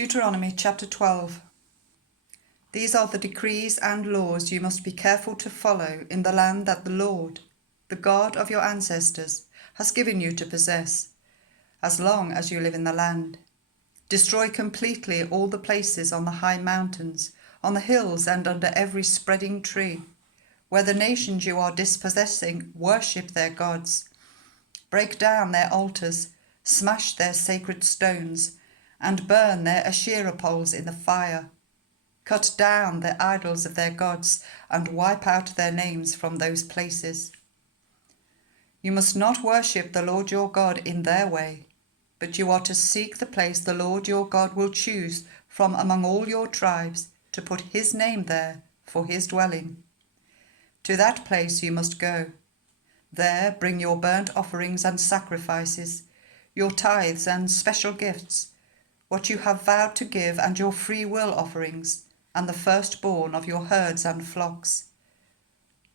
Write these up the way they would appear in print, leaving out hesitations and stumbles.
Deuteronomy chapter 12. These are the decrees and laws you must be careful to follow in the land that the Lord, the God of your ancestors, has given you to possess, as long as you live in the land. Destroy completely all the places on the high mountains, on the hills and under every spreading tree, where the nations you are dispossessing worship their gods. Break down their altars, smash their sacred stones, and burn their Asherah poles in the fire. Cut down the idols of their gods and wipe out their names from those places. You must not worship the Lord your God in their way, but you are to seek the place the Lord your God will choose from among all your tribes to put his name there for his dwelling. To that place you must go. There bring your burnt offerings and sacrifices, your tithes and special gifts, what you have vowed to give, and your free will offerings, and the firstborn of your herds and flocks.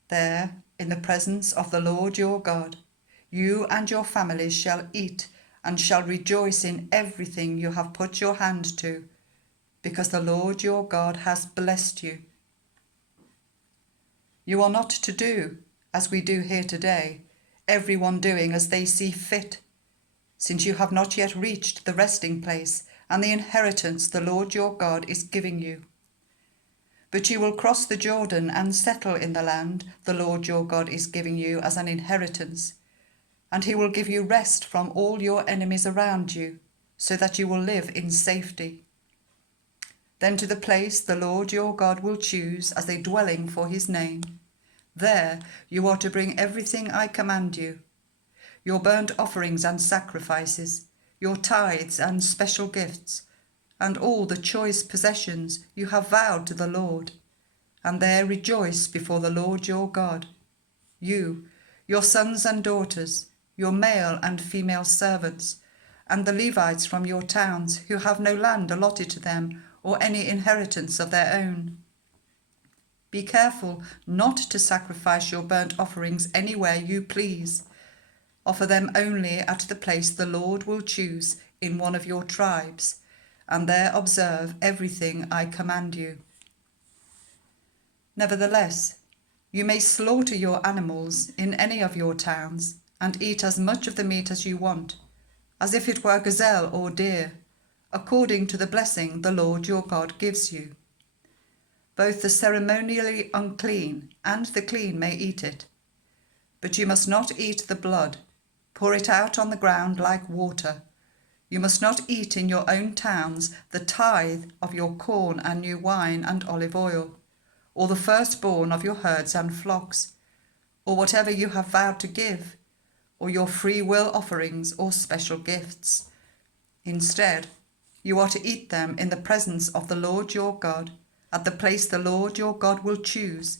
There, in the presence of the Lord your God, you and your families shall eat and shall rejoice in everything you have put your hand to, because the Lord your God has blessed you. You are not to do, as we do here today, everyone doing as they see fit, since you have not yet reached the resting place and the inheritance the Lord your God is giving you. But you will cross the Jordan and settle in the land the Lord your God is giving you as an inheritance, and he will give you rest from all your enemies around you, so that you will live in safety. Then to the place the Lord your God will choose as a dwelling for his name, there you are to bring everything I command you, your burnt offerings and sacrifices, your tithes and special gifts, and all the choice possessions you have vowed to the Lord, and there rejoice before the Lord your God, you, your sons and daughters, your male and female servants, and the Levites from your towns who have no land allotted to them or any inheritance of their own. Be careful not to sacrifice your burnt offerings anywhere you please. Offer them only at the place the Lord will choose in one of your tribes, and there observe everything I command you. Nevertheless, you may slaughter your animals in any of your towns, and eat as much of the meat as you want, as if it were gazelle or deer, according to the blessing the Lord your God gives you. Both the ceremonially unclean and the clean may eat it, but you must not eat the blood. Pour it out on the ground like water. You must not eat in your own towns the tithe of your corn and new wine and olive oil, or the firstborn of your herds and flocks, or whatever you have vowed to give, or your free will offerings or special gifts. Instead, you are to eat them in the presence of the Lord your God, at the place the Lord your God will choose.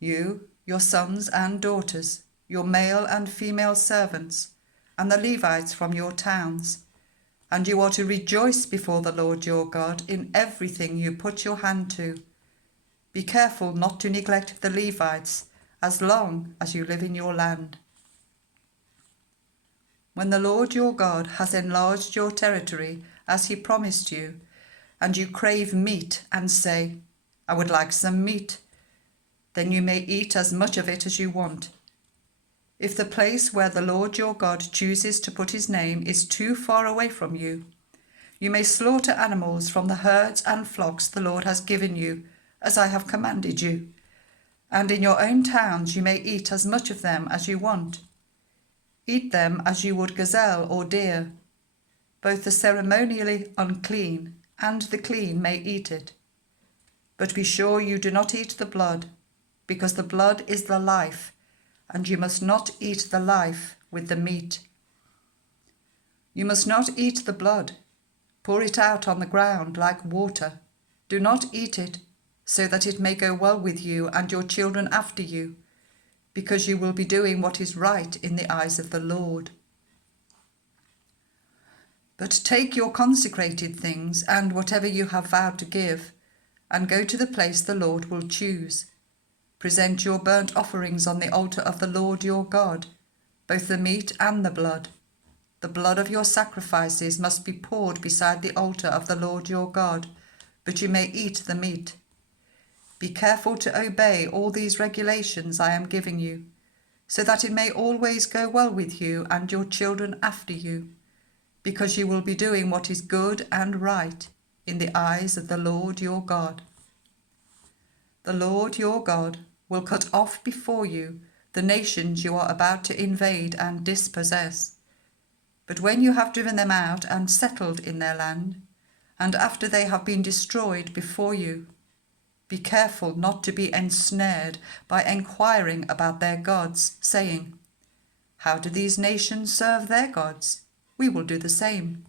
You, your sons and daughters, your male and female servants, and the Levites from your towns. And you are to rejoice before the Lord your God in everything you put your hand to. Be careful not to neglect the Levites as long as you live in your land. When the Lord your God has enlarged your territory as he promised you, and you crave meat and say, I would like some meat, then you may eat as much of it as you want. If the place where the Lord your God chooses to put his name is too far away from you, you may slaughter animals from the herds and flocks the Lord has given you, as I have commanded you. And in your own towns you may eat as much of them as you want. Eat them as you would gazelle or deer. Both the ceremonially unclean and the clean may eat it. But be sure you do not eat the blood, because the blood is the life, and you must not eat the life with the meat. You must not eat the blood. Pour it out on the ground like water. Do not eat it, so that it may go well with you and your children after you, because you will be doing what is right in the eyes of the Lord. But take your consecrated things and whatever you have vowed to give, and go to the place the Lord will choose. Present your burnt offerings on the altar of the Lord your God, both the meat and the blood. The blood of your sacrifices must be poured beside the altar of the Lord your God, but you may eat the meat. Be careful to obey all these regulations I am giving you, so that it may always go well with you and your children after you, because you will be doing what is good and right in the eyes of the Lord your God. The Lord your God will cut off before you the nations you are about to invade and dispossess. But when you have driven them out and settled in their land, and after they have been destroyed before you, be careful not to be ensnared by enquiring about their gods, saying, "How do these nations serve their gods? We will do the same."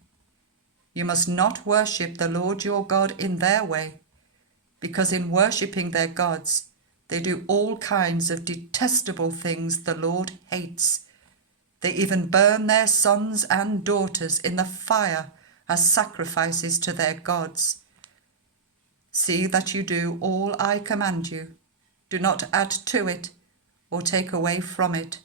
You must not worship the Lord your God in their way, because in worshipping their gods, they do all kinds of detestable things the Lord hates. They even burn their sons and daughters in the fire as sacrifices to their gods. See that you do all I command you. Do not add to it or take away from it,